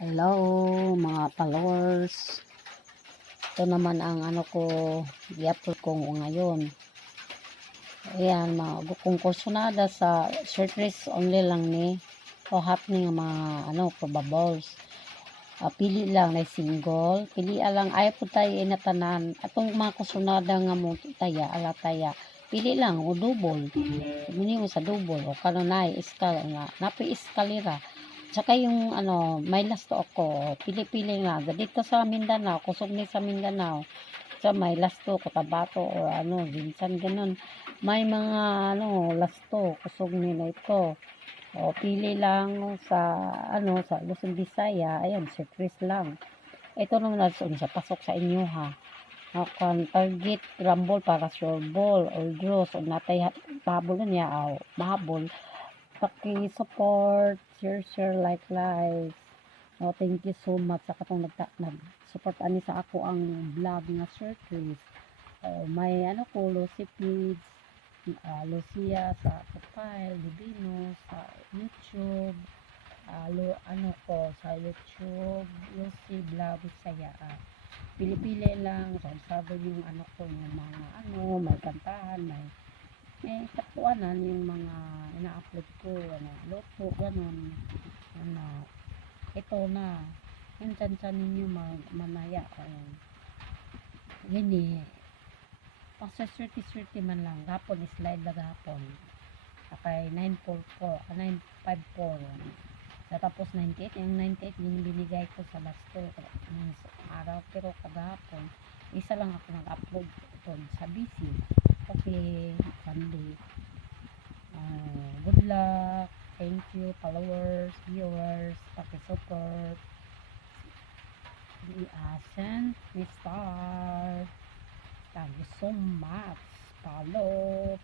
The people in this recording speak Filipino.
Hello mga followers. Ito naman ang ko, i-upload ko ngayon. Ayan, kung kursunada sa short race only lang ni o happening mga probables. Pili lang na single, pili lang ay po tayo inatanan atong mga kursunada nga mo taya pili lang o double. Muni mo sa double o kanunay iskal nga napi iskalira. Saka yung may last ako, pili-pili nga. Dito sa Mindanao, kusog ni sa Mindanao. Sa may lasto, Cotabato or Binsan ganun. May mga lasto, kusog ni na ito. O pili lang sa sa Luzon, Visaya. Ayan, surprise lang. Ito naman sa pasok sa inyo ha. Target rumble para sure ball or draws o natay habol niya mahabol. Paki-support, share, like. Thank you so much sa katong nag-support ani sa ako ang vlog nga surprise. May ko, Lucy Feeds, Lucia sa profile, Divino sa YouTube, sa YouTube, Lucy Vlog Saya. Pili-pili lang, sabi yung ko, yung mga may kantahan, may tatuanan yung mga ina-upload ko, loto, ganun, ito na, yung tsansan ninyo manaya, gini, pasaswerte man lang, hapon, slide lang hapon, kay 954, tapos 98, yung 98, yung binigay ko sa lasto, araw, pero kagahapon, isa lang ako nag-upload sa busy, okay, Sunday. Good luck. Thank you, followers, viewers, paki-support. Send me star. Thank you so much. Follow.